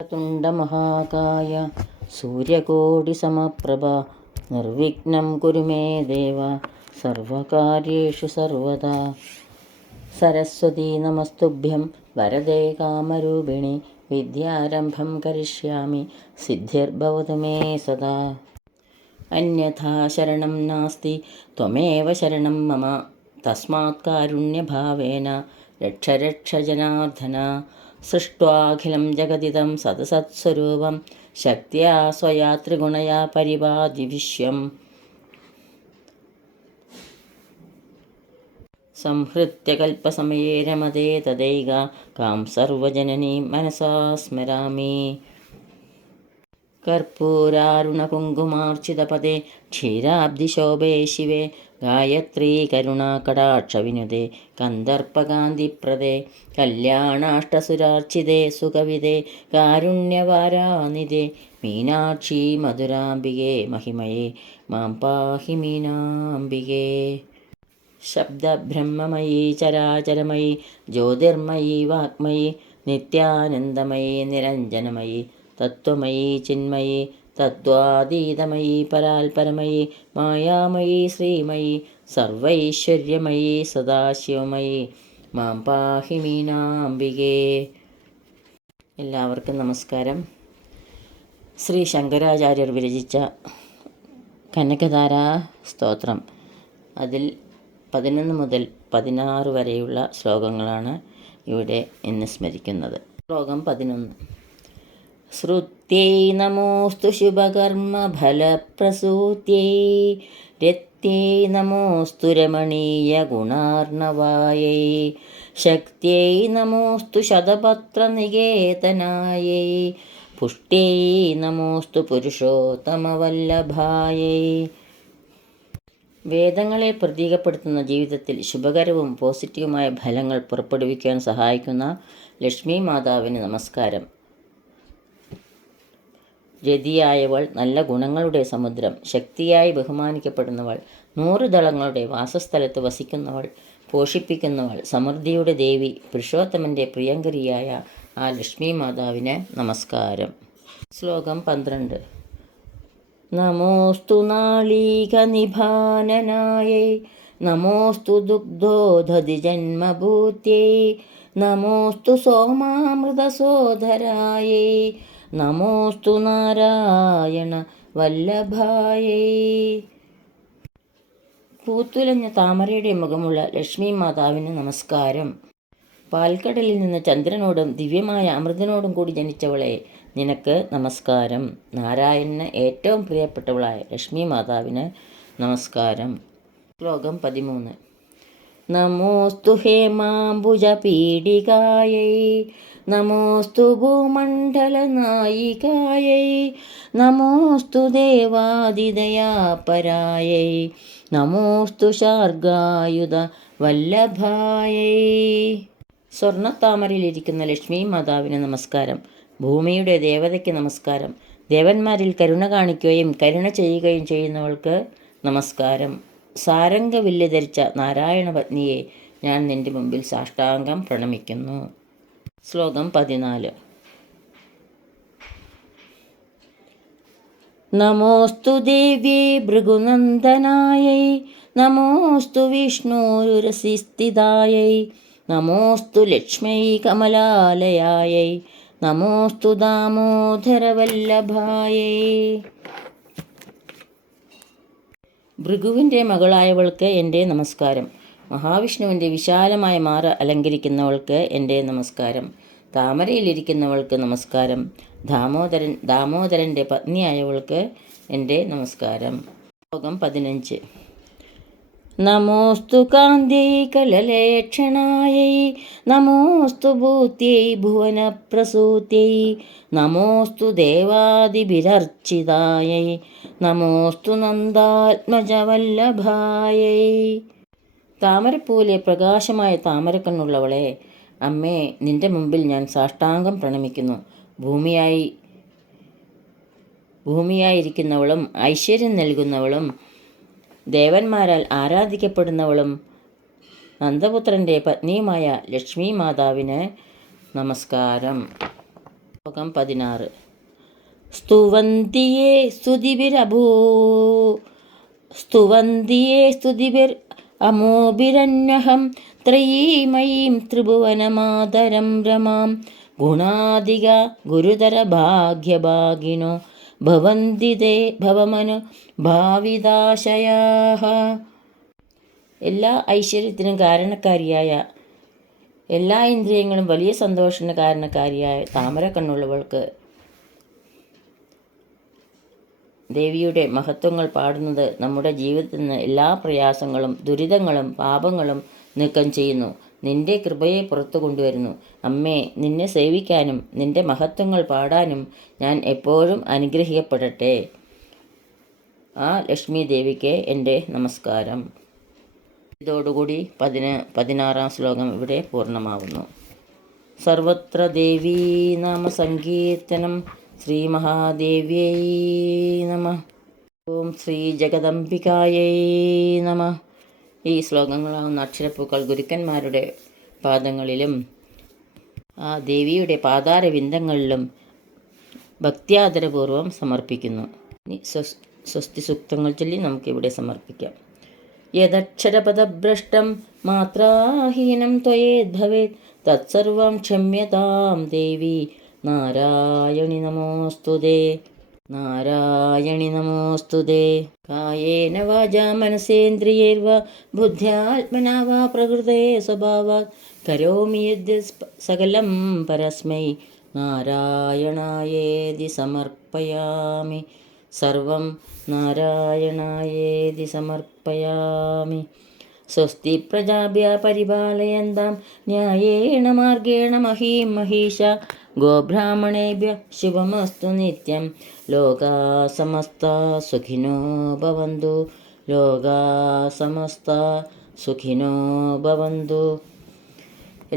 തുണ്ടമഹാകായ സൂര്യകോടിസമപ്രഭ നിർവിഘ്നം കുരു മേ ദേവ സർവകാര്യേഷു സർവദാ. സരസ്വതീ നമസ്തുഭ്യം വരദേ കാമരൂപിണി വിദ്യാരംഭം കരിഷ്യാമി സിദ്ധിർഭവതു മേ സദാ. അന്യഥാ ശരണം നാസ്തി ത്വമേവ ശരണം മമ തസ്മാത് കാരുണ്യഭാവേന രക്ഷ രക്ഷ ജനാർദ്ദന. സൃഷ്ട്വാഖിലം ജഗതിദം സതസത്സ്വരൂപം ശക്ത്യാ സ്വയാ ത്രിഗുണയാ പരിപാതി വിശ്വം. സംഹൃത്യ കൽപ്പസമയേ രമതേ തദൈക കാം സർവജനനീം മനസാ സ്മരാമി. കർപ്പൂരാരുണകുങ്കുമാർച്ചിതപദേ ക്ഷീരാബ്ധിശോഭേ ശിവേ ഗായത്രീ കരുണാകടാക്ഷവിനുദേ കന്ദർപ്പകാന്തിപ്രദേ കല്യാണാഷ്ടസുരാർച്ചിതേ സുകവിദേ കാരുണ്യവാരാനിധേ മീനാക്ഷി മധുരാംബികേ മഹിമയേ മാം പാഹി മീനാംബികേ. ശബ്ദബ്രഹ്മമയീ ചരാചരമയീ ജ്യോതിർമയീ വാഗ്മയീ നിത്യാനന്ദമയീ നിരഞ്ജനമയീ തത്വമയീ ചിന്മയീ തദ്വാതീതമയീ പരാൽപരമയീ മായാമയീ ശ്രീമയീ സർവൈശ്വര്യമയീ സദാശിവമയീ മാം പാഹി മീനാംബികേ. എല്ലാവർക്കും നമസ്കാരം. ശ്രീ ശങ്കരാചാര്യർ വിരചിച്ച കനകധാരാ സ്തോത്രം, അതിൽ 11 മുതൽ 16 വരെയുള്ള ശ്ലോകങ്ങളാണ് ഇവിടെ ഇന്ന് സ്മരിക്കുന്നത്. ശ്ലോകം 11. ശ്രുത്യൈ നമോസ്തു ശുഭകർമ്മഫലപ്രസൂത്യൈ രത്यै നമോസ്തു രമണീയ ഗുണാർണവായൈ ശക്ത്यै നമോസ്തു ശതപത്രനികേതനായൈ പുഷ്ട്यै നമോസ്തു പുരുഷോത്തമവല്ലഭായൈ. വേദങ്ങളെ പ്രതീകപ്പെടുത്തുന്ന ജീവിതത്തിൽ ശുഭകരവും പോസിറ്റീവുമായ ഫലങ്ങൾ പുറപ്പെടുവിക്കാൻ സഹായിക്കുന്ന ലക്ഷ്മി മാതാവിന് നമസ്കാരം. രതിയായവൾ, നല്ല ഗുണങ്ങളുടെ സമുദ്രം, ശക്തിയായി ബഹുമാനിക്കപ്പെടുന്നവൾ, 100 ദളങ്ങളുടെ വാസസ്ഥലത്ത് വസിക്കുന്നവൾ, പോഷിപ്പിക്കുന്നവൾ, സമൃദ്ധിയുടെ ദേവി, പുരുഷോത്തമൻ്റെ പ്രിയങ്കരിയായ ആ ലക്ഷ്മി മാതാവിന് നമസ്കാരം. ശ്ലോകം 12. നമോസ്തു നാളീകനിഭാനനായൈ നമോസ്തു ദുഗ്ധോദധിജന്മഭൂത്यै നമോസ്തു സോമാമൃതസോദരായൈ നമോസ്തു നാരായണ വല്ലഭായൈ. പൂത്തുലഞ്ഞ താമരയുടെ മുഖമുള്ള ലക്ഷ്മി മാതാവിന് നമസ്കാരം. പാൽക്കടലിൽ നിന്ന് ചന്ദ്രനോടും ദിവ്യമായ അമൃതനോടും കൂടി ജനിച്ചവളെ, നിനക്ക് നമസ്കാരം. നാരായണന് ഏറ്റവും പ്രിയപ്പെട്ടവളായ ലക്ഷ്മി മാതാവിന് നമസ്കാരം. ശ്ലോകം 13. നമോസ്തു ഹേമാംബുജപീഡികായൈ നമോസ്തു ഭൂമണ്ഡലനായികായൈ നമോസ്തു ദേവാദിദയാപരായൈ നമോസ്തു ശാർഗായുധ വല്ലഭായൈ. സ്വർണ്ണത്താമരയിലിരിക്കുന്ന ലക്ഷ്മി മാതാവിന് നമസ്കാരം. ഭൂമിയുടെ ദേവതയ്ക്ക് നമസ്കാരം. ദേവന്മാരിൽ കരുണ കാണിക്കുകയും കരുണ ചെയ്യുകയും ചെയ്യുന്നവൾക്ക് നമസ്കാരം. സാരംഗവില്ല് ധരിച്ച നാരായണ പത്നിയെ ഞാൻ നിന്റെ മുമ്പിൽ സാഷ്ടാംഗം പ്രണമിക്കുന്നു. ശ്ലോകം 14. നമോസ്തു ദേവ്യേ ഭൃഗുനന്ദനായൈ നമോസ്തു വിഷ്ണുരുരസിസ്ഥിതായൈ നമോസ്തു ലക്ഷ്മ്यै കമലാലയായൈ നമോസ്തു ദാമോദരവല്ലഭായൈ. ഭൃഗുവിൻ്റെ മകളായവൾക്ക് എൻ്റെ നമസ്കാരം. മഹാവിഷ്ണുവിൻ്റെ വിശാലമായ മാറ അലങ്കരിക്കുന്നവൾക്ക് എൻ്റെ നമസ്കാരം. താമരയിലിരിക്കുന്നവൾക്ക് നമസ്കാരം. ദാമോദരൻ്റെ പത്നിയായവൾക്ക് എൻ്റെ നമസ്കാരം. ശ്ലോകം 15. നമോസ്തു കാന്ത്यै കലലേക്ഷണായൈ നമോസ്തു ഭൂത്यै ഭുവനപ്രസൂത്यै നമോസ്തു ദേവാദിഭിരർച്ചിതായൈ നമോസ്തു നന്ദാത്മജവല്ലഭായൈ. താമരപ്പൂവിലെ പ്രകാശമായ താമരക്കണ്ണുള്ളവളെ, അമ്മേ, നിന്റെ മുമ്പിൽ ഞാൻ സാഷ്ടാംഗം പ്രണമിക്കുന്നു. ഭൂമിയായിരിക്കുന്നവളും ഐശ്വര്യം നൽകുന്നവളും ദേവന്മാരാൽ ആരാധിക്കപ്പെടുന്നവളും നന്ദപുത്രൻ്റെ പത്നിയുമായ ലക്ഷ്മി മാതാവിന് നമസ്കാരം. ശ്ലോകം 16. സ്തുവന്തിയേ സ്തുതിഭിർ അമോഭിരന്നഹം ത്രയീമയീം ത്രിഭുവനമാതരം രമാം ഗുണാധിക ഗുരുതര ഭാഗ്യഭാഗിനോ ഭവന്തി തേ ഭവമനു ഭാവിതാശയാഃ. എല്ലാ ഐശ്വര്യത്തിനും കാരണക്കാരിയായ, എല്ലാ ഇന്ദ്രിയങ്ങളും വലിയ സന്തോഷത്തിന് കാരണക്കാരിയായ താമര കണ്ണുള്ളവൾക്ക് ദേവിയുടെ മഹത്വങ്ങൾ പാടുന്നത് നമ്മുടെ ജീവിതത്തിൽ നിന്ന് എല്ലാ പ്രയാസങ്ങളും ദുരിതങ്ങളും പാപങ്ങളും നീക്കം ചെയ്യുന്നു. നിന്റെ കൃപയെ പുറത്തു കൊണ്ടുവരുന്നു. അമ്മേ, നിന്നെ സേവിക്കാനും നിന്റെ മഹത്വങ്ങൾ പാടാനും ഞാൻ എപ്പോഴും അനുഗ്രഹിക്കപ്പെടട്ടെ. ആ ലക്ഷ്മി ദേവിക്ക് എൻ്റെ നമസ്കാരം. ഇതോടുകൂടി 16-ാം ശ്ലോകം ഇവിടെ പൂർണ്ണമാവുന്നു. സർവത്ര ദേവീ നാമ സങ്കീർത്തനം. ശ്രീ മഹാദേവ്യൈ നമഃ. ഓം ശ്രീ ജഗദംബികായൈ നമഃ. ഈ ശ്ലോകങ്ങളാവുന്ന അക്ഷരപ്പൂക്കൾ ഗുരുക്കന്മാരുടെ പാദങ്ങളിലും ആ ദേവിയുടെ പാതാരവിന്ദങ്ങളിലും ഭക്ത്യാദരപൂർവം സമർപ്പിക്കുന്നു. ഇനി സ്വസ്തി സൂക്തങ്ങൾ ചൊല്ലി നമുക്കിവിടെ സമർപ്പിക്കാം. യദക്ഷരപദഭ്രഷ്ടം മാത്രാഹീനം ത്വയേദ്ഭവേത് തത്സർവം ക്ഷമ്യതാം ദേവി നാരായണി നമോസ്തുതേ. നാരായണി നമോസ്തുതേ. കായേന വാചാ മനസേന്ദ്രിയൈർവാ ബുദ്ധ്യാത്മനാ വാ പ്രകൃതേ സ്വഭാവാത് കരോമി യദ്യത് സകലം പരസ്മൈ നാരായണായേതി സമർപ്പയാമി. സർവം നാരായണായേതി സമർപ്പയാമി. സ്വസ്തി പ്രജാഭ്യഃ പരിപാലയന്താം ന്യായേന മാർഗേണ മഹീം മഹീഷാ. ഗോബ്രാഹ്മണേഭ്യഃ ശുഭമസ്തു നിത്യം. ലോകാ സമസ്താ സുഖിനോ ഭവന്തു. ലോകാ സമസ്താ സുഖിനോ ഭവന്തു.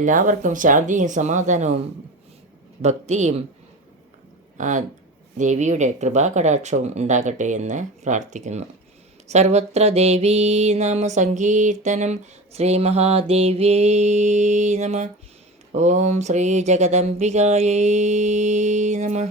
എല്ലാവർക്കും ശാന്തിയും സമാധാനവും ഭക്തിയും ദേവിയുടെ കൃപാകടാക്ഷവും ഉണ്ടാകട്ടെ എന്ന് പ്രാർത്ഥിക്കുന്നു. സർവത്ര ദേവീ നാമ സങ്കീർത്തനം. ശ്രീ മഹാദേവ്യൈ നമഃ. ഓം ശ്രീ ജഗദംബികായൈ നമഃ.